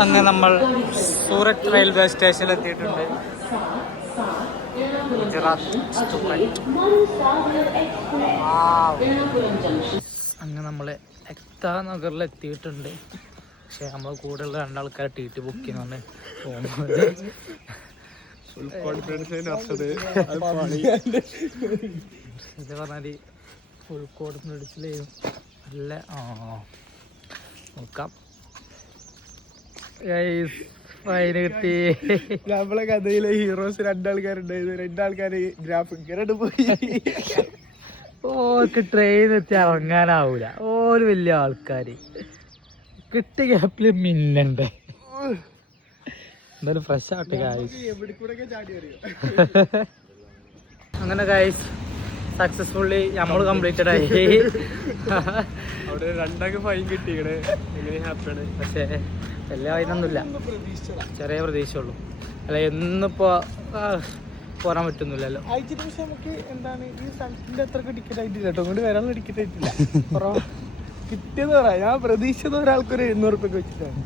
അങ്ങനെ നമ്മൾ സൂറത്ത് റെയിൽവേ സ്റ്റേഷനിൽ എത്തിയിട്ടുണ്ട്. അങ്ങനെ നമ്മൾ എക്താ നഗറിൽ എത്തിയിട്ടുണ്ട്. പക്ഷെ നമ്മൾ കൂടെയുള്ള രണ്ടാൾക്കാർ ടി ബുക്ക് ചെയ്യുന്ന പോകുന്നത്. ഇത് പറഞ്ഞാൽ ഫുൾ കോൺഫിഡൻസിൽ നല്ല നോക്കാം. കിട്ടി. നമ്മളെ കഥയിലെ ഹീറോസ് രണ്ടാൾക്കാരുണ്ടായിരുന്നു. രണ്ടാൾക്കാര് ഗ്രാഫിക് പോയി. ഓർക്ക് ട്രെയിൻ എത്തി ഇറങ്ങാനാവൂല. ഓര് വലിയ ആൾക്കാര് കിട്ടിയ ഗ്യാപ്പില് മിന്നണ്ടേ. എന്തായാലും ഫ്രഷ് ആവട്ടെ ഗായ്സ്. അങ്ങനെ ഗായ്സ് സക്സസ്ഫുള്ളി നമ്മൾ കംപ്ലീറ്റഡ് ആയി. അവിടെ രണ്ടാൾക്ക് ഫൈൻ കിട്ടിക്കണേ. എങ്ങനെ ഹാപ്പിയാണ്. പക്ഷേ വലിയ ഫൈനൊന്നുമില്ല, ചെറിയ പ്രതീക്ഷയുള്ളൂ. അല്ല എന്നിപ്പോ പോരാൻ പറ്റുന്നില്ലല്ലോ. അയച്ചിട്ട് പക്ഷെ നമുക്ക് എന്താണ് ഈ സ്ഥലത്തിന്റെ അത്രക്ക് ടിക്കറ്റ് ആയിട്ടില്ല കേട്ടോ. ഇങ്ങോട്ട് വരാനുള്ള ടിക്കറ്റ് ആയിട്ടില്ല. കിട്ടിയെന്ന് പറയാം. ഞാൻ പ്രതീക്ഷിച്ചത് ഒരാൾക്കൊരു 700 വെച്ചിട്ടാണ്.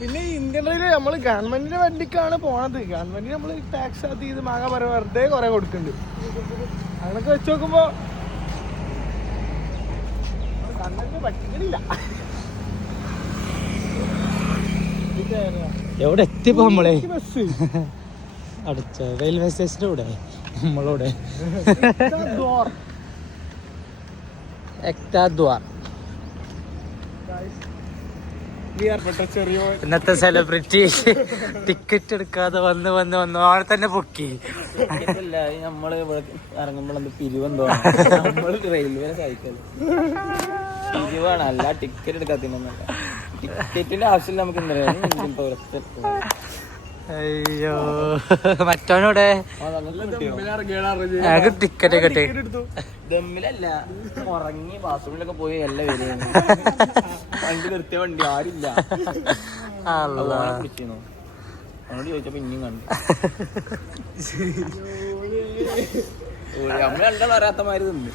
പിന്നെ ഇന്ത്യൻ റെയിൽവേ നമ്മള് ഗവൺമെന്റിന്റെ വണ്ടിക്കാണ് പോണത്. ഗവൺമെന്റിന് നമ്മള് ടാക്സ് അത് ചെയ്ത് മാങ്ങ വെറുതെ കുറെ കൊടുക്കുന്നുണ്ട്. അങ്ങനൊക്കെ വെച്ച് നോക്കുമ്പോ പറ്റില്ല. എവിടെ എത്തിപ്പോ നമ്മളെ അടുത്ത റെയിൽവേ സ്റ്റേഷൻ്റെ കൂടെ നമ്മളോടെ ഇന്നത്തെ സെലിബ്രിറ്റി ടിക്കറ്റ് എടുക്കാതെ വന്ന് അവിടെ തന്നെ പൊക്കി. നമ്മള് ഇറങ്ങുമ്പോൾ പിരിവെന്തോ നമ്മള് റെയിൽവേ സഹായിക്കല് പിരിവാണ്. അല്ല ടിക്കറ്റ് എടുക്കാത്തിനൊന്നല്ല. ടിക്കറ്റിന്റെ ആവശ്യമില്ല നമുക്ക്. എന്താ അയ്യോ മറ്റവനോടെ ടിക്കറ്റ് കിട്ടി. ദമ്മിലല്ല ഉറങ്ങി ബാത്റൂമിലൊക്കെ പോയി എല്ലാം വരികയാണ്. വണ്ടി നിർത്തിയ വണ്ടി ആരില്ല. വിളിച്ചിരുന്നു അവനോട് ചോദിച്ചപ്പോ ഇനിയും കണ്ടു. നമ്മൾ രണ്ടാൾ അറിയാത്തമാര് തിന്നു.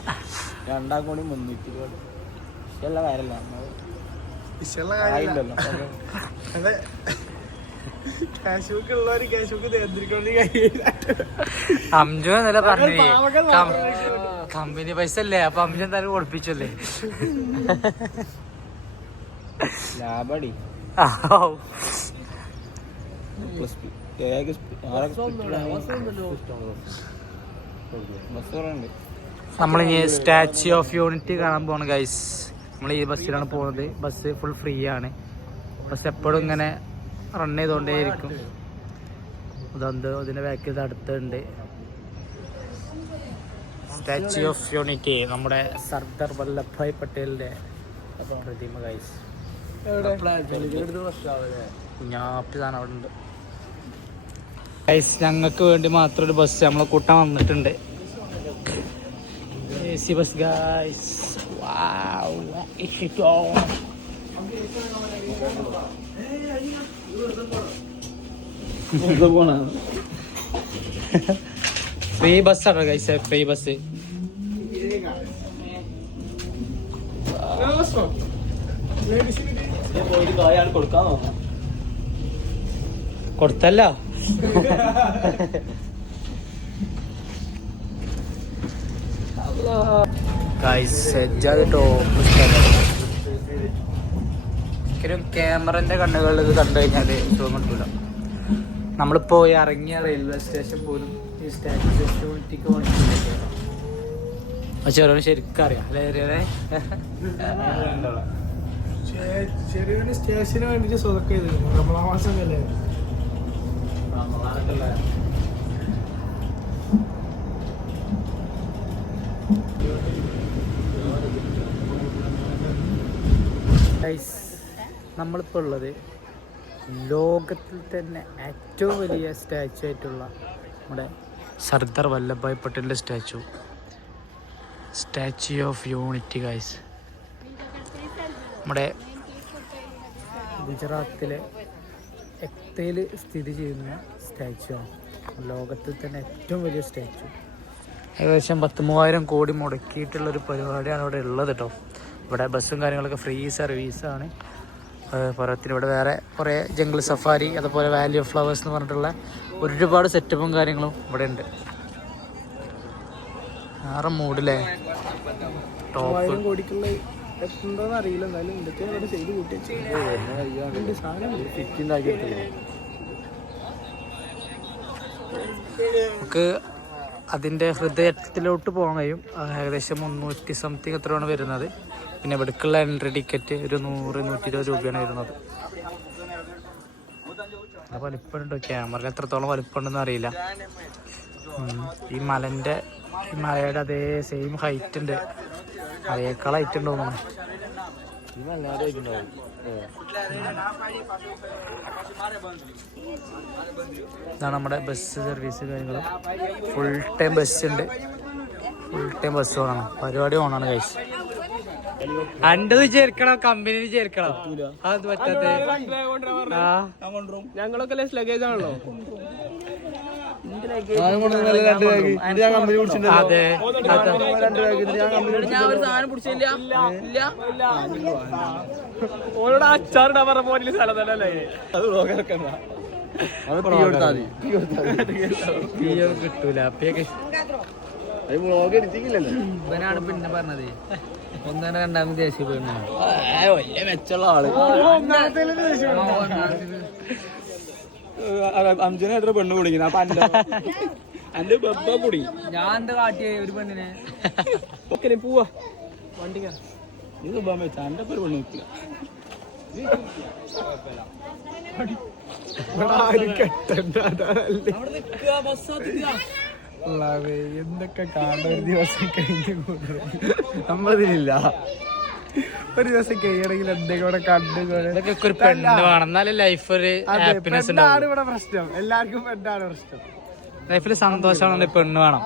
രണ്ടാം കൂടി 320. ഇഷ്ടമുള്ള കാര്യമല്ല. ആയില്ലല്ലോ. അംജു എന്നല്ല പറഞ്ഞേ, കമ്പനി പൈസ അല്ലേ. അപ്പൊ അംജു എന്തായാലും കൊടുപ്പിച്ചല്ലേ. ലാഭടി നമ്മളിനി സ്റ്റാച്യു ഓഫ് യൂണിറ്റി കാണാൻ പോവാണ് ഗൈസ്. നമ്മൾ ഈ ബസ്സിലാണ് പോകുന്നത്. ബസ് ഫുൾ ഫ്രീ ആണ്. ബസ് എപ്പോഴും ഇങ്ങനെ റൺ ചെയ്തുകൊണ്ടേയിരിക്കും. അതെന്ത് ഇതിൻ്റെ ബാക്കിൽ അടുത്തുണ്ട് സ്റ്റാച്യു ഓഫ് യൂണിറ്റി, നമ്മുടെ സർദാർ വല്ലഭായ് പട്ടേലിൻ്റെ പ്രതിമ ഗൈസ്. കുഞ്ഞാപ്പിതാണ് അവിടെ ഉണ്ട് ഗൈസ്. ഞങ്ങൾക്ക് വേണ്ടി മാത്രം ഒരു ബസ് നമ്മളെ കൂട്ടാൻ വന്നിട്ടുണ്ട്. AC bus guys. ഫ്രീ ബസ്സാണ് ഗൈസ്, ഫ്രീ ബസ്. കൊടുത്തല്ലോ. ക്യാമറന്റെ കണ്ണുകളിൽ ഇത് കണ്ടു കഴിഞ്ഞാൽ സുഖം കിട്ടൂല. നമ്മളിപ്പോ ഇറങ്ങിയ റെയിൽവേ സ്റ്റേഷൻ പോലും ഈ സ്റ്റാച്യു ഓഫ് യൂണിറ്റിക്ക് വേണ്ടിയിട്ടൊക്കെയാണ്. പക്ഷെ ഓരോ ശരിക്കും അറിയാം അല്ലേ. ചെറിയ സ്റ്റേഷന് വേണ്ടിട്ട് സ്വതക്ക റമളാൻ മാസം അല്ലേ. നമ്മളിപ്പോൾ ഉള്ളത് ലോകത്തിൽ തന്നെ ഏറ്റവും വലിയ സ്റ്റാച്ചു ആയിട്ടുള്ള നമ്മുടെ സർദാർ വല്ലഭായ് പട്ടേലിൻ്റെ സ്റ്റാച്യു ഓഫ് യൂണിറ്റി ഗൈസ്. നമ്മുടെ ഗുജറാത്തിലെ എക്തയിൽ സ്ഥിതി ചെയ്യുന്ന സ്റ്റാച്ചു ആണ്. ലോകത്തിൽ തന്നെ ഏറ്റവും വലിയ സ്റ്റാച്ചു. ഏകദേശം 10,000 കോടി മുടക്കിയിട്ടുള്ളൊരു പരിപാടിയാണ് ഇവിടെ ഉള്ളത് കേട്ടോ. ഇവിടെ ബസ്സും കാര്യങ്ങളൊക്കെ ഫ്രീ സർവീസാണ്. പർവ്വതത്തിന് ഇവിടെ വേറെ കുറേ ജംഗിൾ സഫാരി അതുപോലെ വാലി ഓഫ് ഫ്ലവേഴ്സ് എന്ന് പറഞ്ഞിട്ടുള്ള ഒരുപാട് സെറ്റപ്പും കാര്യങ്ങളും ഇവിടെ ഉണ്ട്. വേറെ മൂഡില്ലേ ടോപ്പ്. എത്തുണ്ടോന്ന് അറിയില്ല, എന്നാലും എന്തൊക്കെയാണ് ചെയ്ത് കൂട്ടി നമുക്ക് അതിൻ്റെ ഹൃദയത്തിലോട്ട് പോകാൻ കഴിയും. ഏകദേശം 300 സംതിങ് എത്രയാണ് വരുന്നത്. പിന്നെ ഇവിടേക്കുള്ള എൻട്രി ടിക്കറ്റ് ഒരു 100-120 രൂപയാണ് വരുന്നത്. വലിപ്പമുണ്ടോ ക്യാമറ എത്രത്തോളം വലിപ്പമുണ്ടെന്ന് അറിയില്ല. ഈ മലയുടെ അതേ സെയിം ഹൈറ്റ് ഉണ്ട്, അതേക്കാൾ ഹൈറ്റ് ഉണ്ടോ തോന്നുന്നു. ഇതാണ് നമ്മുടെ ബസ് സർവീസ് കാര്യങ്ങൾ. ഫുൾ ടൈം ബസ് ഉണ്ട്, ഫുൾ ടൈം ബസ് ഓണാണ്, പരിപാടി ഓണാണ് കഴിച്ച്. അൻ്റെ ചേർക്കണം, കമ്പനിയിൽ ചേർക്കണം. അത് പറ്റാത്ത ഞങ്ങളൊക്കെ ലഗേജ് ആണല്ലോ. ഓരോട് അച്ചാറിടാൻ പറഞ്ഞ പോലെ സ്ഥലം തന്നെ കിട്ടൂല. ഇവനാണ് പിന്നെ പറഞ്ഞത് 1 2 ദേശീയ വലിയ മെച്ചുള്ള ആള്. അഞ്ചിനെ എത്ര പെണ്ണ് കുടിക്കുന്നു അപ്പൊ എന്റെ ബെപ്പ കുടി. ഞാൻ എന്താ കാട്ടിയ ഒരു പെണ്ണിനെ പോവാ വണ്ടി ഇത് വെച്ചാ എന്റെ പേര് പെണ്ണ് നിൽക്കില്ല. എന്തൊക്കെ കാണുന്ന ഒരു ദിവസം കഴിഞ്ഞു നമ്മളിതില്ല. ഒരു ദിവസം കഴിയണമെങ്കിൽ എന്തെങ്കിലും കണ്ടു. ഇതൊക്കെ ഒരു പെണ്ണ് വേണം, എന്നാലും ലൈഫ് ഒരു ഹാപ്പിനെസ് ഉണ്ടാവും. ഇവിടെ പ്രശ്നം, എല്ലാവർക്കും പെണ്ണാണ് പ്രശ്നം. ലൈഫിൽ സന്തോഷമാണ്, പെണ്ണ് വേണം.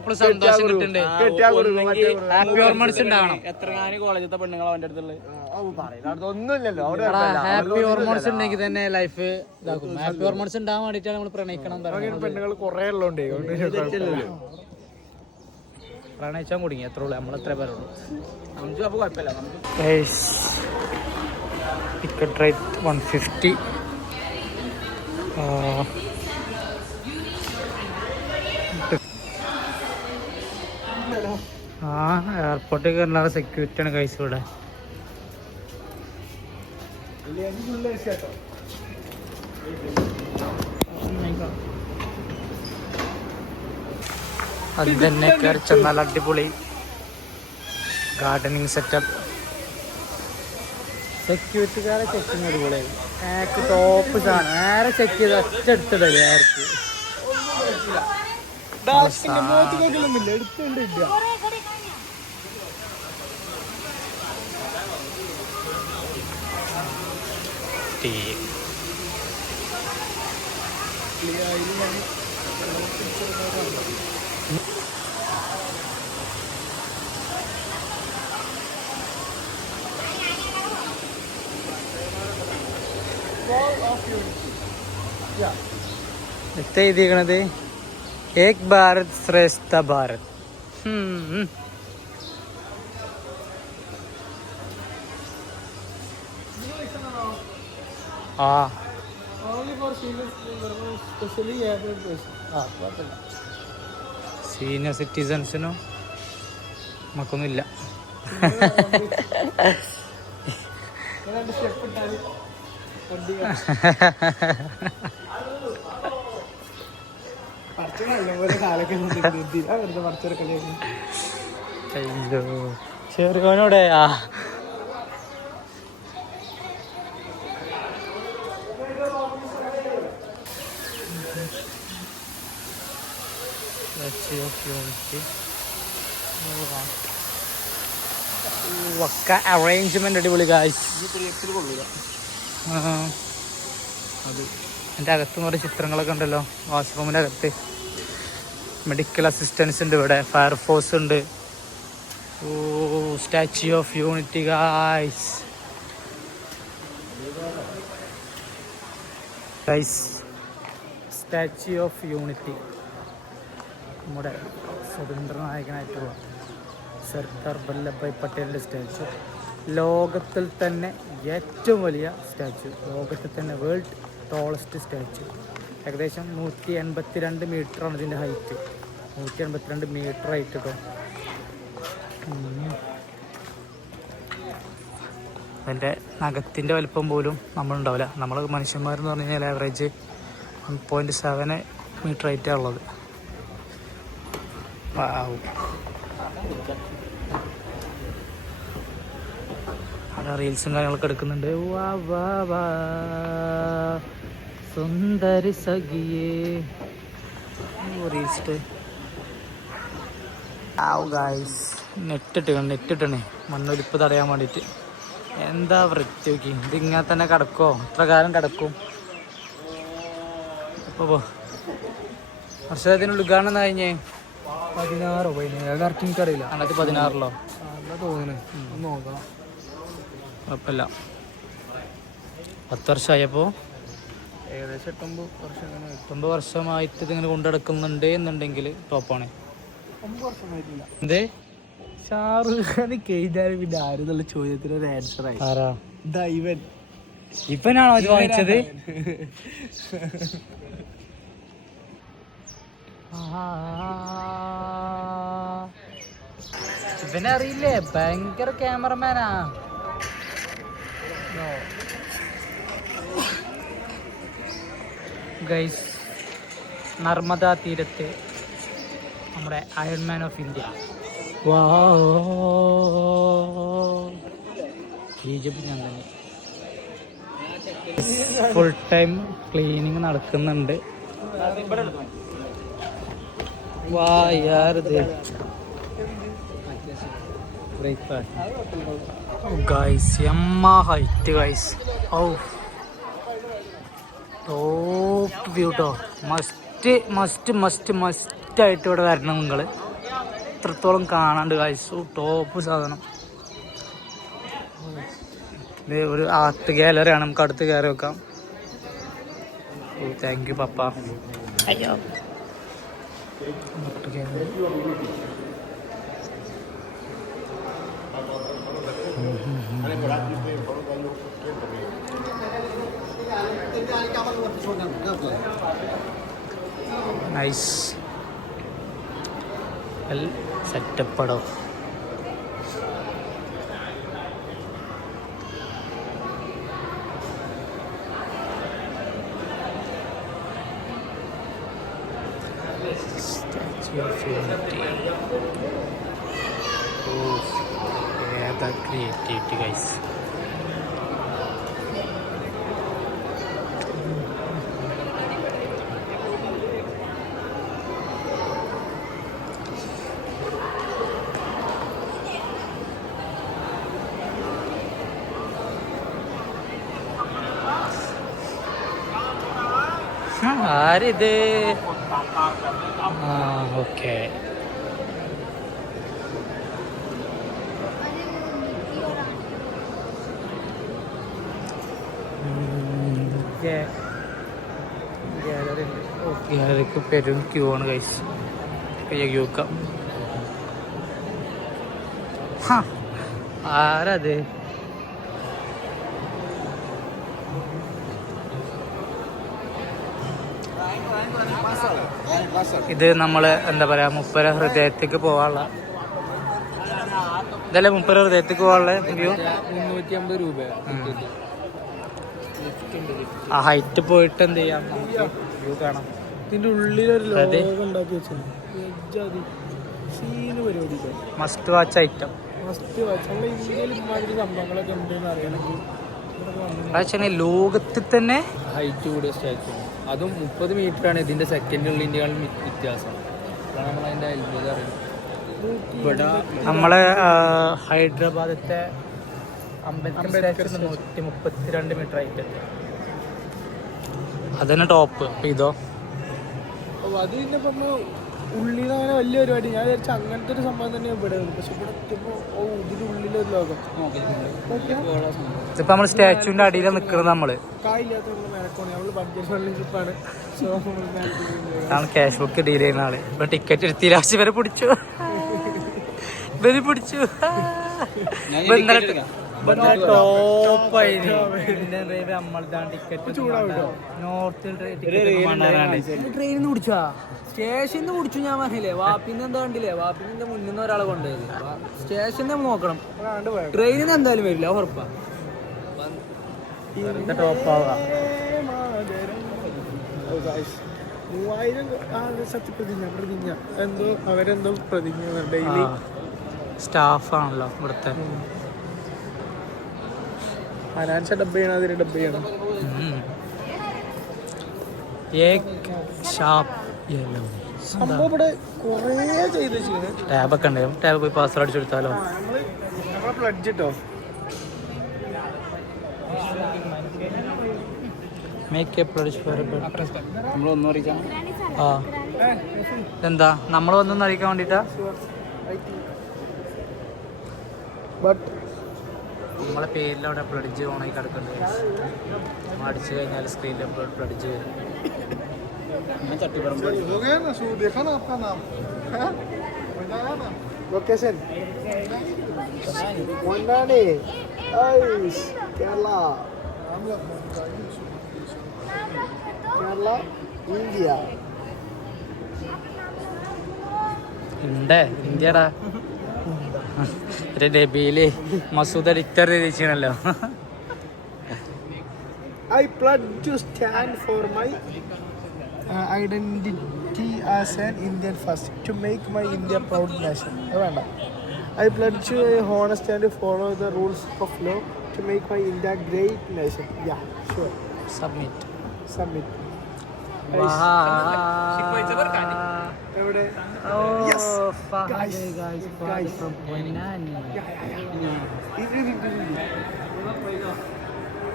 എപ്പോഴും സന്തോഷം കിട്ടുന്നുണ്ട്, ഹാപ്പി ഹോർമോൺസ് ഉണ്ടാവണം. എത്ര കോളേജത്തെ പെണ്ണുങ്ങളാ അവന്റെ അടുത്തുള്ളത്. ഒന്നുമില്ലല്ലോ, ഹാപ്പി ഹോർമോൺസ് ഉണ്ടെങ്കിൽ തന്നെ ലൈഫ് ഇതാക്കും. ഹാപ്പി ഹോർമോൺസ് ഉണ്ടാവാൻ വേണ്ടിയിട്ടാണ് നമ്മൾ പ്രണയിക്കണം. പെണ്ണുങ്ങൾ കുറെ ഉള്ളതുകൊണ്ട് പ്രണയിച്ചാൽ കുടുങ്ങി, എത്ര ഉള്ളു, നമ്മളെത്ര പേരുള്ളൂ. നമുക്ക് അപ്പൊ കുഴപ്പമില്ല. Ticket rate 150. എയർപോർട്ടിൽ കയറുന്ന സെക്യൂരിറ്റി ആണ് കൈസ് ഇവിടെ. അത് തന്നെ കയറി ചെന്നാൽ അടിപൊളി ഗാർഡനിങ് സെറ്റപ്പ്. സെക്യൂരിറ്റിക്കാരെ ചെക്കിങ് അടിപൊളിയായി. ടോപ്പ് സാധനം നേരെ ചെക്ക് ചെയ്ത് ഒറ്റ എടുത്തിടല്ലേ ആർക്ക്. എടുത്തിട്ടില്ല. എഴുതിയിരിക്കണത് ഏക് ഭാരത് ശ്രേഷ്ഠ ഭാരത്. സീനിയർ സിറ്റിസൺസിനും നമുക്കൊന്നുമില്ല. ചെറുകനോടെ ഒക്കെ അറേഞ്ച്മെന്റ് അടിപൊളി ഗായ്സ്. അത് എൻ്റെ അകത്ത് കുറേ ചിത്രങ്ങളൊക്കെ ഉണ്ടല്ലോ, വാഷ്റൂമിൻ്റെ അകത്ത്. മെഡിക്കൽ അസിസ്റ്റൻസ് ഉണ്ട് ഇവിടെ, ഫയർഫോഴ്സ് ഉണ്ട്. Oh, Statue of Unity guys. Statue of Unity നമ്മുടെ സ്വതന്ത്ര നായകനായിട്ടുള്ള സർദാർ വല്ലഭായ് പട്ടേലിൻ്റെ സ്റ്റാച്ചു. ലോകത്തിൽ തന്നെ ഏറ്റവും വലിയ സ്റ്റാച്ചു, ലോകത്തിൽ തന്നെ വേൾഡ് ടോളസ്റ്റ് സ്റ്റാച്ചു. ഏകദേശം 182 മീറ്ററാണ് ഇതിൻ്റെ ഹൈറ്റ്. 182 മീറ്റർ ഹൈറ്റ് കേട്ടോ. അതിൻ്റെ നഖത്തിൻ്റെ വലിപ്പം പോലും നമ്മളുണ്ടാവില്ല. നമ്മൾ മനുഷ്യന്മാരെന്ന് പറഞ്ഞു കഴിഞ്ഞാൽ ആവറേജ് 1.7 മീറ്റർ ഹൈറ്റാണ് ഉള്ളത്. അവിടെ റീൽസും കാര്യങ്ങളൊക്കെ എടുക്കുന്നുണ്ട്. വാ വാ വാ സുന്ദരി സഖിയേ റീൽസ്. നെറ്റിട്ടണേ മണ്ണൊലിപ്പ് തടയാൻ വേണ്ടിയിട്ട്. എന്താ വൃത്തി നോക്കി, ഇതിങ്ങനെ തന്നെ കിടക്കുമോ? എത്ര കാലം കിടക്കും? അപ്പോൾ വർഷത്തിനുള്ളിൽ ഉദ്ഘാടനം കഴിഞ്ഞേ 16 കറക്റ്റ് എനിക്കറിയില്ല. 2016 തോന്നുന്നു, നോക്കണം. കുഴപ്പമില്ല. 10 വർഷമായപ്പോൾ ഏകദേശം 8-9 വർഷം. 9 വർഷമായിട്ട് ഇതിങ്ങനെ കൊണ്ടെടുക്കുന്നുണ്ട് എന്നുണ്ടെങ്കിൽ ടോപ്പാണ്. 9 വർഷമായിട്ടില്ല. എന്തേ ഷാറുഖ് കഴിഞ്ഞാൽ പിന്നെ ആരെന്നുള്ള ചോദ്യത്തിന് ഒരു ആൻസർ ആയി. ആരാ ഇവനാണോ ഇത് വാങ്ങിച്ചത്? ഇവനെ അറിയില്ലേ? ഭയങ്കര ക്യാമറമാനാ. ഗൈസ്, നർമ്മദാ തീരത്ത് നമ്മുടെ അയൺമാൻ ഓഫ് ഇന്ത്യ ഈജിപ്ത് ഞാൻ തന്നെ ഫുൾ ടൈം ക്ലീനിങ് നടക്കുന്നുണ്ട്. വാ യാരത് ഗൈസ്, എമ്മ ഹൈറ്റ് ഗൈസ്. ഓ ടോപ്പ് വ്യൂ കേട്ടോ. മസ്റ്റ് മസ്റ്റ് മസ്റ്റ് മസ്റ്റ് ആയിട്ട് ഇവിടെ വരണം നിങ്ങൾ. ഇത്രത്തോളം കാണാണ്ട് ഗൈസ്. ടോപ്പ് സാധനം. ഇത് ഒരു ആർട്ട് ഗാലറിയാണ്. നമുക്ക് അടുത്ത് കയറി വെക്കാം. ഓ താങ്ക് യു പപ്പ. അയ്യോ നൈസ്. വെൽ സെറ്റപ്പടോ. Statue of Unity. Oh, yeah, that creativity, guys. ആരിത്? ഓക്കെ. ഗാലറിക്ക് പെരും ക്യൂ ആണ് ഗൈസ്. ക്യൂ വെക്കാം. ആരത്? ഇത് നമ്മള് എന്താ പറയാ, മുപ്പര ഹൃദയത്തേക്ക് പോവാനുള്ള ഇതല്ലേ? മുപ്പര ഹൃദയത്തേക്ക് പോവാനുള്ള വ്യൂ 350 രൂപ. ആ ഹൈറ്റ് പോയിട്ട് എന്ത് ചെയ്യാം, നമുക്ക് വ്യൂ കാണാം. ഇതിന്റെ ഉള്ളിലൊരു ലോകം ഉണ്ടാക്കി വെച്ചിട്ടുണ്ട്. Must watch item. Must watch. നമ്മുടെ ഇന്ത്യയിൽ ഇമാതിരി സംഭവങ്ങളൊക്കെ ഉണ്ടെന്ന് അറിയണമെങ്കിൽ ലോകത്തിൽ തന്നെ ഹൈറ്റ് കൂടിയ സ്റ്റാച്ചു. അതും 30 മീറ്ററാണ്. ഇതിന്റെ സെക്കൻഡുള്ളിൻ്റെക്കാളും വ്യത്യാസം. അതാണ് നമ്മളതിൻ്റെ അത്ഭുതം അറിയുന്നത്. നമ്മളെ ഹൈദരാബാദത്തെ അംബേദ്കർ 132 മീറ്റർ ഹൈറ്റ്. അതന്നെ ടോപ്പ്. അപ്പൊ ഇതോ അത് പിന്നെ ഉള്ളിൽ അങ്ങനെ വലിയ പരിപാടി ഞാൻ വിചാരിച്ചു അങ്ങനത്തെ ഒരു സംഭവം തന്നെ ഇവിടെ ഉണ്ട്. പക്ഷെ ഇവിടെ എത്തിയപ്പോൾ ഇതിനുള്ളിലൊരു ലോകം ഇപ്പൊ നമ്മള് സ്റ്റാച്ചുവിന്റെ അടിയിലാണ് നിക്കുന്നത്. നമ്മള് കായില്ലാത്ത മേലക്കോണി നമ്മള് ബഡ്ജറ്റ് ഫ്രണ്ട്ലി ട്രിപ്പാണ്. സോ ക്യാഷ് ബുക്ക് ഡീൽ ചെയ്യുന്ന ആള്. ഇപ്പൊ ടിക്കറ്റ് എടുത്തി ലാസ്റ്റ് ഇവരെ പിടിച്ചു. ട്രെയിനിന്ന് പിടിച്ചാ സ്റ്റേഷനിന്ന് പിടിച്ചു. ഞാൻ പറഞ്ഞില്ലേ വാപ്പിന്ന് എന്താ കണ്ടില്ലേ, വാപ്പിന്റെ മുന്നിൽ ഒരാളെ കൊണ്ടുപോയത്. സ്റ്റേഷനിൽ നോക്കണം, ട്രെയിനിൽ നിന്ന് എന്തായാലും വരില്ല ഉറപ്പാ. പ്രതിജ്ഞ എന്തോ അവരെന്തോ പ്രതിജ്ഞ ഡെയിലി സ്റ്റാഫാണല്ലോ ഇവിടുത്തെ. ഫിനാൻസ് ഡബ് ചെയ്യണം, അതിന് ഡബ് ചെയ്യണം. സംഭവം ഇവിടെ കുറേ ചെയ്ത് വെച്ചിരുന്നു. ടാബൊക്കെ ഉണ്ട്. ടാബ് പോയി പാസ്വേഡ് അടിച്ചു കൊടുത്താലോ? നമ്മളെ പ്ലഡ്ജ് കിട്ടോ. എന്താ നമ്മൾ വന്നൊന്ന് അറിയിക്കാൻ വേണ്ടിട്ടാ. നമ്മളെ പേരിൽ അവിടെ പ്ലഡ്ജ് ഓണായി കിടക്കുന്നുണ്ട്. അടിച്ചു കഴിഞ്ഞാൽ സ്ക്രീനിൽ പ്ലഡ്ജ് വരും. Location Kerala India. ഇന്ത്യടാ. ഡബിയില് മസൂദ് ഡിക്റ്റർ തിരിച്ചല്ലോ. I pledge to stand for my identity as an Indian first, to make my India proud nation. I pledge to be honest and follow the rules of law, to make my India great nation. Yeah, sure. Submit. എവിടെ? Yes. Guys. From Ponani.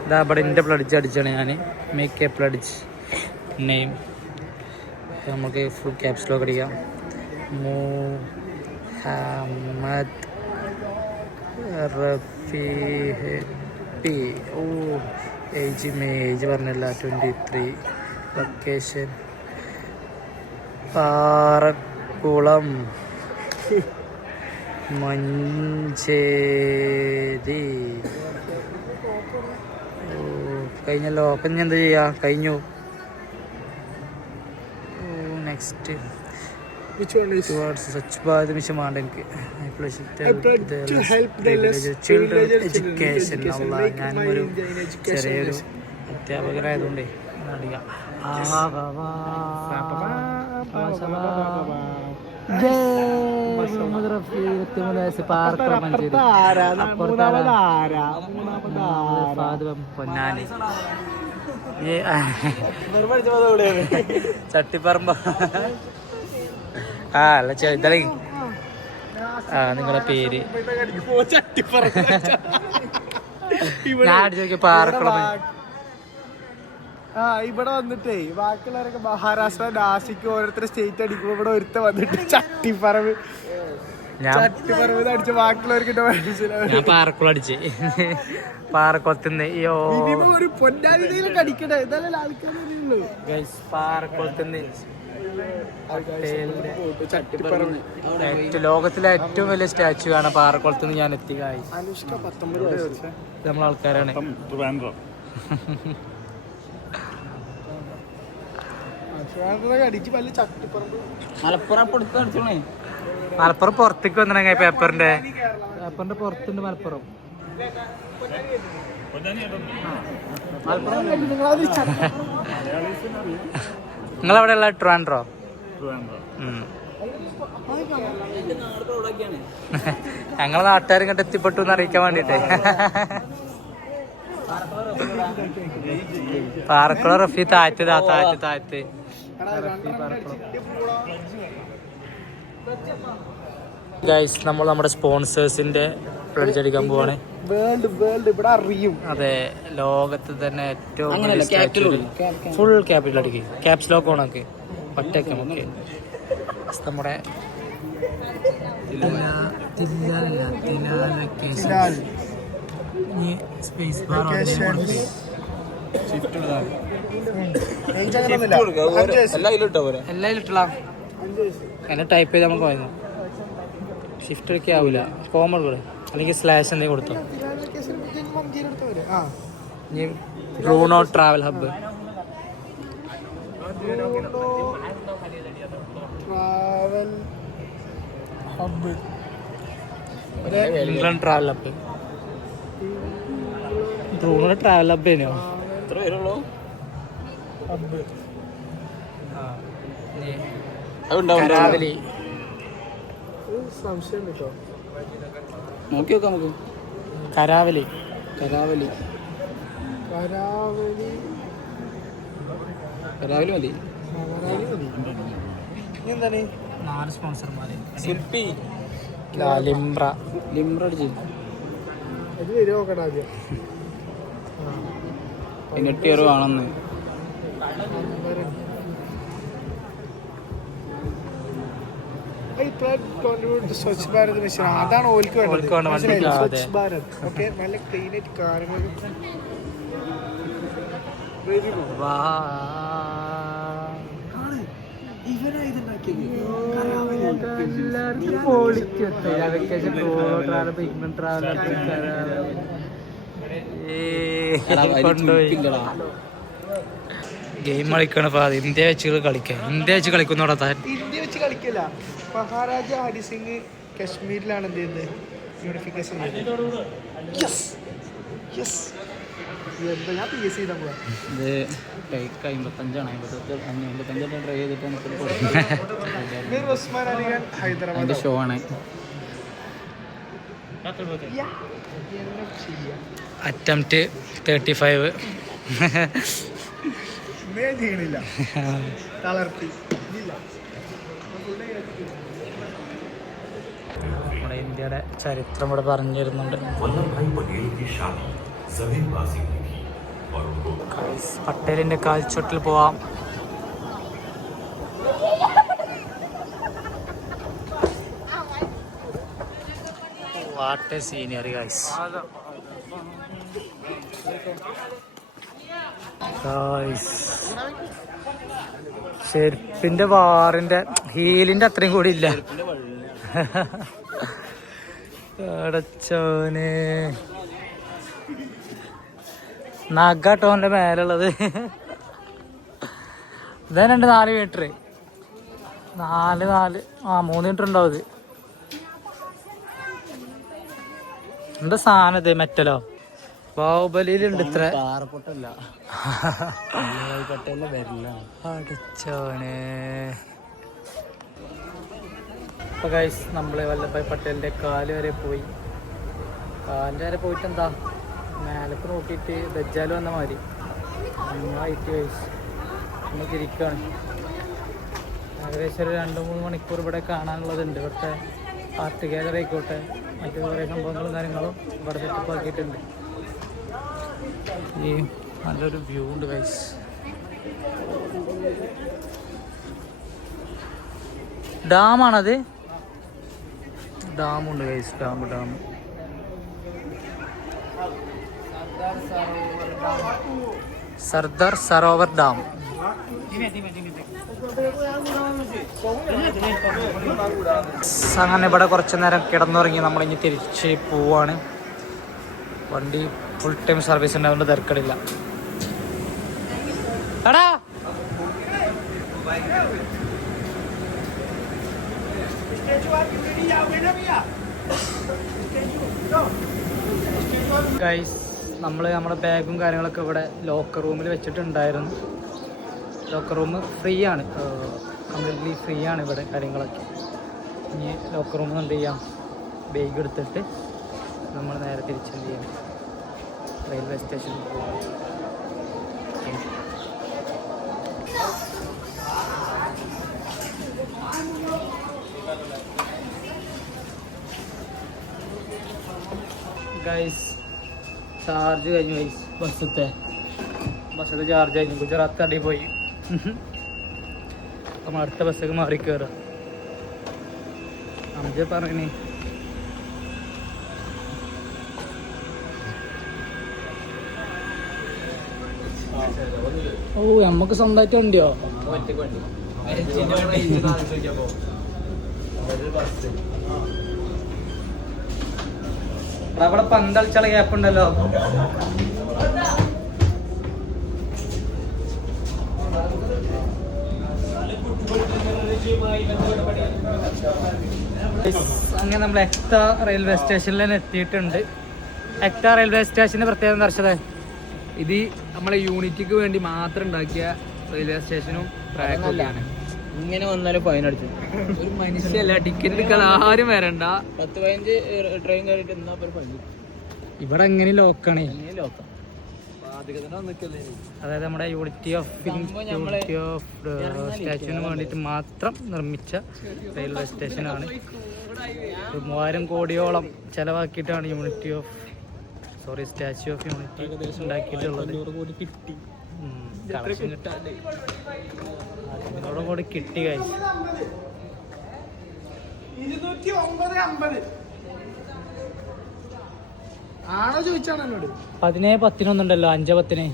ഇതാ ഇവിടെ എൻ്റെ pledge അടിച്ചാണ് ഞാൻ. Make A pledge name നമുക്ക് full ക്യാപ്സിലൊക്കെ അടിക്കാം. മുഹമ്മദ് റഫീഹി. ഓ age പറഞ്ഞല്ല, 23. Location Parakkulam Manjeri. കഴിഞ്ഞല്ലോ. അപ്പം ഞാൻ എന്താ ചെയ്യാ? കഴിഞ്ഞു. നെക്സ്റ്റ് സ്വച്ഛ് ഭാരത് മിഷൻ വേണ്ട എനിക്ക്. Children education. ഞാനൊരു ചെറിയൊരു അധ്യാപകനായതുകൊണ്ടേ അടിക്കാം. പൊന്നാനി ചട്ടിപ്പറമ്പ. അല്ല ചെറുതളി. നിങ്ങളെ പേര് ഞാൻ അടിച്ചു പാറക്കുളം. ഇവിടെ വന്നിട്ടേ ബാക്കിയുള്ളവരൊക്കെ മഹാരാഷ്ട്ര നാസിക്ക് ഓരോരുത്തർ സ്റ്റേറ്റ് അടിക്കുമ്പോ ഇവിടെ ഒരുത്ത വന്നിട്ട് ചട്ടിപ്പറമ്പ് അടിച്ച് ബാക്കിയുള്ളവർക്ക് ഞാൻ പാറക്കുളം അടിച്ച് പാറക്കുളത്തുനിന്ന്. ഒരു പൊന്നാനിയിലൊക്കെ അടിക്കട്ടെ, ഇതല്ലേ ആൾക്കാരുള്ളൂ. പാറക്കുളത്തുനിന്ന് ലോകത്തിലെ ഏറ്റവും വലിയ സ്റ്റാച്ചു ആണ് പാറക്കുളത്തുനിന്ന് ഞാൻ എത്തി. അനുഷ്ക 19 നമ്മളെ ആൾക്കാരാണ്. മലപ്പുറം പുറത്തേക്ക് വന്നിട്ടുണ്ടെങ്കിൽ പേപ്പറിന്റെ പുറത്തുണ്ട് മലപ്പുറം. നിങ്ങളെവിടെയുള്ള ട്രിവാൻഡ്രോ? ഞങ്ങളെ നാട്ടുകാർ ഇങ്ങോട്ട് എത്തിപ്പെട്ടു എന്ന് അറിയിക്കാൻ വേണ്ടിട്ടേ. പാറക്കുളം റഫി താഴത്ത്. ഗൈസ് നമ്മൾ നമ്മുടെ സ്പോൺസേഴ്സിന്റെ പ്ലഡ്ജ് അടിക്കാൻ പോവാണ്. ഇവിടെ അറിയും. അതെ, ലോകത്ത് തന്നെ ഏറ്റവും ഫുൾ ക്യാപിറ്റൽ അടിക്കും. ക്യാപ്സ് ലോക്ക് ഓണാക്ക് ഒറ്റയ്ക്ക് നമുക്ക് നമ്മുടെ Hilal space bar location age അങ്ങനെയൊന്നുമില്ല 5 വയസ്സ് എല്ലാം ഇട്ടുള്ള എല്ലാം ടൈപ്പ് ചെയ്ത് നമുക്ക് പോയിരുന്നു ഷിഫ്റ്റ് ഒക്കെ ആവില്ല കോമൺ കൂടെ അല്ലെങ്കിൽ സ്ലാഷ് എന്തെങ്കിലും കൊടുത്തോ ഇനി Bruno travel hub travel hub England travel hub Bruno travel hub തന്നെയോ ഹബ്ബ് കരാവലി സംശയം കേട്ടോ നോക്കി നോക്കാം നമുക്ക് കരാവലി കരാവലി കരാവലി മതി ഇനി എന്താണ് 4 സ്പോൺസർമാര് ശില്പി ലിംബ്ര അടിച്ച് ഇത് വരുമോ നോക്കട്ടെ ആദ്യം ഇങ്ങോട്ട് വേണമെന്ന് സ്വച്ഛ് ഭാരത് മിഷൻ അതാണ് ഓൽക്ക് വേണ്ടത് ഓൽക്ക് വേണ്ട വണ്ടി. മനസ്സിലായില്ലേ? അതെ. സ്വച്ഛ് ഭാരത് ഓക്കെ നല്ല ക്ലീൻ ആയിട്ട് കാര്യങ്ങൾ ഗെയിം കളിക്കണ ഇന്ത്യ വെച്ച് കളിക്കാം ഇന്ത്യ വെച്ച് കളിക്കുന്നോടാ താൻ ഇന്ത്യ വെച്ച് കളിക്കില്ല. മഹാരാജ ഹരിസിംഗ് കശ്മീരിലാണ് എന്ത് ചെയ്യുന്നത് യൂണിഫിക്കേഷൻ ചെയ്തത്. എന്താ ഞാൻ പി എസ് ചെയ്താൽ പോവാ ഇത് ടൈക്ക് 55 ട്രൈ ചെയ്തിട്ട് മീർ ഉസ്മാൻ അലി ഖാൻ ഹൈദരാബാദ് അതിൻ്റെ ഷോ ആണ് അറ്റംപ്റ്റ് 35 ചെയ്യണില്ല തളർത്തി നമ്മുടെ ഇന്ത്യയുടെ ചരിത്രം ഇവിടെ പറഞ്ഞു തരുന്നുണ്ട്. പട്ടേലിന്റെ കാൽച്ചോട്ടിൽ പോവാം. What a scenery guys. ചെരുപ്പിന്റെ വാറിന്റെ ഹീലിന്റെ അത്രയും കൂടി ഇല്ല. അടച്ചോനെ നഗാട്ടോന്റെ മേലുള്ളത് ഇതന്നെ 4 മീറ്റർ 3 മീറ്റർ ഉണ്ടാവും. ഇത് എന്താ സാധനം ഇത്? മെറ്റലോ? ബാഹുബലിയിലുണ്ട് ഇത്ര. അടച്ചോനെ. അപ്പൊ ഗൈസ് നമ്മള് വല്ലഭായ് പട്ടേലിന്റെ കാല് വരെ പോയി. കാലിന്റെ വരെ പോയിട്ട് എന്താ മേലക്ക് നോക്കിയിട്ട് ദജ്ജാല് വന്ന മാതിരി നന്നായിട്ട് ഗൈസ് നമുക്ക് ഇരിക്കുകയാണ്. ഏകദേശം ഒരു 2-3 മണിക്കൂർ ഇവിടെ കാണാനുള്ളതുണ്ട്. ഇവിടുത്തെ ആർട്ട് ഗാലറി ആയിക്കോട്ടെ മറ്റു കുറേ സംഭവങ്ങളും കാര്യങ്ങളും ഇവിടെ സെറ്റപ്പ് ആക്കിയിട്ടുണ്ട്. ഈ നല്ലൊരു വ്യൂ ഉണ്ട് ഗൈസ്. ഡാമാണത്. ഡാമുണ്ട് guys. Dam Sardar Sarovar dam. അങ്ങനെ ഇവിടെ കുറച്ച് നേരം കിടന്നുറങ്ങി നമ്മളിനി തിരിച്ച് പോവാണ്. വണ്ടി ഫുൾ ടൈം സർവീസ് ഉണ്ട്, അതുകൊണ്ട് തിരക്കടില്ല. എടാ ഗൈസ് നമ്മുടെ ബാഗും കാര്യങ്ങളൊക്കെ ഇവിടെ ലോക്കർ റൂമിൽ വെച്ചിട്ടുണ്ടായിരുന്നു. ലോക്കർ റൂം ഫ്രീ ആണ്, കംപ്ലീറ്റ്ലി ഫ്രീ ആണ് ഇവിടെ കാര്യങ്ങളൊക്കെ. ഇനി ലോക്കർ റൂമിൽ എന്ത് ചെയ്യാം, ബാഗ് എടുത്തിട്ട് നമ്മൾ നേരെ തിരിച്ചെന്ത് ചെയ്യാം റെയിൽവേ സ്റ്റേഷനിൽ പോകാം. ഗൈസ് ചാർജ് കഴിഞ്ഞു ഗൈസ്. ബസ്സിലത്തെ ചാർജ് കഴിഞ്ഞു. ഗുജറാത്ത് അടി പോയി. നമ്മൾ അടുത്ത ബസ്സൊക്കെ മാറി കയറുക. അമ്മ പറഞ്ഞേ ഓ നമ്മക്ക് സ്വന്തമായിട്ട് വണ്ടിയോ അവിടെ പന്തളിച്ചുള്ള ഗ്യാപ്പ് ഉണ്ടല്ലോ. അങ്ങനെ നമ്മൾ എക്ത റെയിൽവേ സ്റ്റേഷനിൽ തന്നെ എത്തിയിട്ടുണ്ട്. എക്ത റെയിൽവേ സ്റ്റേഷന്റെ പ്രത്യേകത എന്താ വെച്ചാൽ ഇത് നമ്മളെ യൂണിറ്റിക്ക് വേണ്ടി മാത്രം ഉണ്ടാക്കിയ റെയിൽവേ സ്റ്റേഷനും ട്രാക്കൊക്കെയാണ്. ഇങ്ങനെ വന്നാലും ഫൈൻ അടിച്ചു. ഒരു മനുഷ്യല്ല ടിക്കറ്റ് എടുക്കാൻ ആരും വരണ്ട. 10-15 ട്രെയിൻ കയറിയിട്ട് എന്നാ ഫൈൻ. ഇവിടെ എങ്ങനെ ലോക്കാണ്. ലോക്കാം അതായത് നമ്മുടെ യൂണിറ്റി ഓഫ് സ്റ്റാച്യൂവിന് വേണ്ടിയിട്ട് മാത്രം നിർമ്മിച്ച റെയിൽവേ സ്റ്റേഷനാണ്. 3000 കോടിയോളം ചെലവാക്കിയിട്ടാണ് സ്റ്റാച്യു ഓഫ് യൂണിറ്റി ഉണ്ടാക്കിയിട്ടുള്ളത്. കളക്ഷൻ കിട്ടാതെ 500 കോടി കിട്ടി കഴിച്ചു. 209.50 ആണോ ചോദിച്ചാണ് എന്നോട്. 10:10 5:10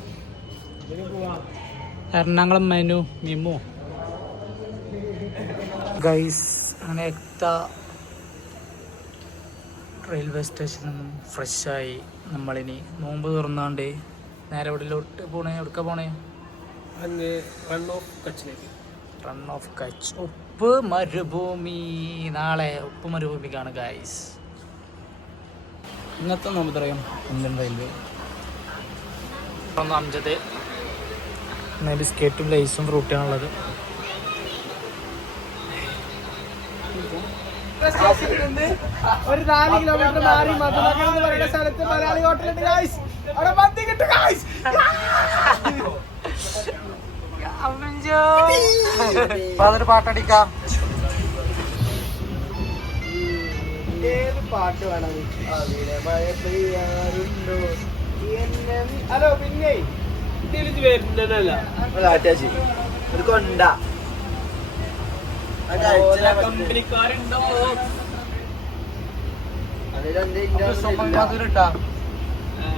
എറണാകുളം മിമു ഗൈസ്. അങ്ങനെ എക്ത റെയിൽവേ സ്റ്റേഷനും ഫ്രഷായി. നമ്മളിനി നോമ്പ് തുറന്നാണ്ട് നേരെ എവിടെയോട്ട് പോണേ? എവിടേക്കാ പോണേ? Run off Kutch. ഉപ്പ് മരുഭൂമി. നാളെ ഉപ്പ് മരുഭൂമിക്കാണ് ഗൈസ്. ഇന്നത്തെ നോമ്പ് പറയാം ഇന്ത്യൻ റെയിൽവേ. അംജദ് ബിസ്ക്കറ്റും ലൈസും ഫ്രൂട്ടാണുള്ളത്. ഒരു 4 കിലോമീറ്റർ മാറി മധുനഗർ എന്ന് പറയുന്ന സ്ഥലത്ത് മലയാളി ഹോട്ടലുണ്ട് ഗൈസ്. അവിടെ മന്തി കിട്ടും ഗൈസ്. അതൊരു പാട്ടടിക്കാം. ഏത് പാട്ട് വേണം? ഹലോ പിന്നെ ഒരു കൊണ്ട കമ്പനിക്കാരുണ്ടോ?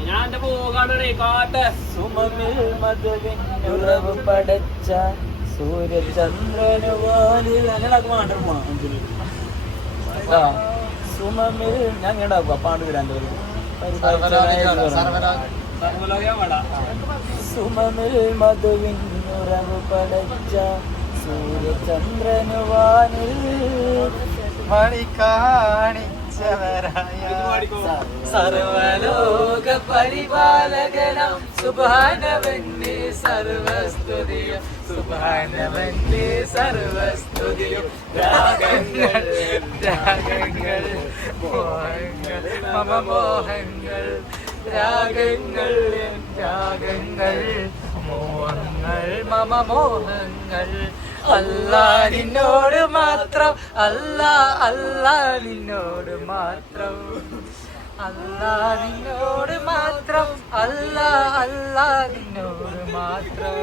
ഞാൻ എന്റെ പോകാണ് കാട്ടെ. പടച്ച സൂര്യചന്ദ്രനുവാനിൽ അങ്ങനെയൊക്കെ മാറ്റം പോണം. സുമമിൽ ഞാൻ ഇങ്ങോട്ടാക്കുക പാണ്ട് വരാൻ സുമമിൽ മധുവിനുറവ് പടച്ച സൂര്യചന്ദ്രനുവാനിൽ മണി കാണിച്ചവരായ സർവലോക പരിപാലകനം സുബ്ഹാനവന്റെ സർവസ്തുതിയും സുബ്ഹാനവന്റെ സർവസ്തുതിയും. രാഗങ്ങൾ രാഗങ്ങൾ മോഹങ്ങൾ മമ മോഹങ്ങൾ രാഗങ്ങൾ രാഗങ്ങൾ മോഹങ്ങൾ മമ മോഹങ്ങൾ. അല്ലാ നിന്നോട് മാത്രം അല്ലാ നിന്നോട് മാത്രം അല്ലാ നിന്നോട് മാത്രം അല്ലാ നിന്നോട് മാത്രം.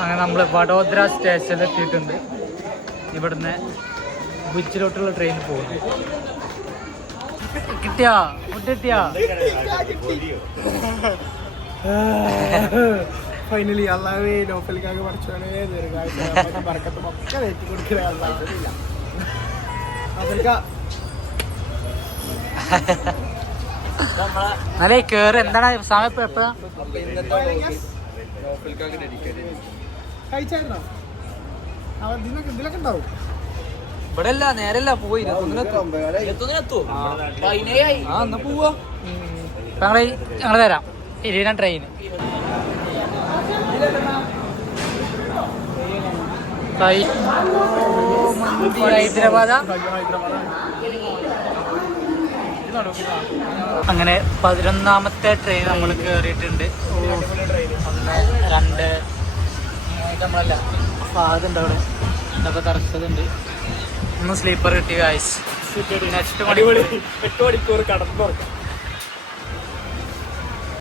അങ്ങനെ നമ്മള് വഡോദര സ്റ്റേഷനിൽ എത്തിയിട്ടുണ്ട്. ഇവിടുന്ന് ബീച്ചിലോട്ടുള്ള ട്രെയിൻ പോകുന്നു. കിട്ടിയാ ഫുഡ് കിട്ടിയാ? ഫൈനലി അള്ളാഹുവേ നോഫലിക്കാക്ക് പഠിച്ചോനെ ബർക്കത്തും ഒക്കെ നേറ്റി കൊടുക്കുക. നല്ല കേറ്. എന്താണ് സമയം എപ്പോഴാ? കഴിച്ചായിരുന്നോ? ഇതിലൊക്കെ ഉണ്ടാവും. ഇവിടെ അല്ല നേരല്ല പോയി പോവാ. ഞങ്ങള് തരാം 20 ട്രെയിൻ. കൈ മന്തി ഹൈദരാബാദ. അങ്ങനെ 11ാമത്തെ ട്രെയിൻ നമ്മൾ കയറിയിട്ടുണ്ട്. രണ്ട് നമ്മളല്ല ഫാദുണ്ട് അവിടെ, ഇതൊക്കെ തറച്ചതുണ്ട്. ഒന്ന് സ്ലീപ്പർ കിട്ടി ഗൈസ്. നെക്സ്റ്റ് 8 മണിക്കൂർ കടന്നു തുറക്കാം.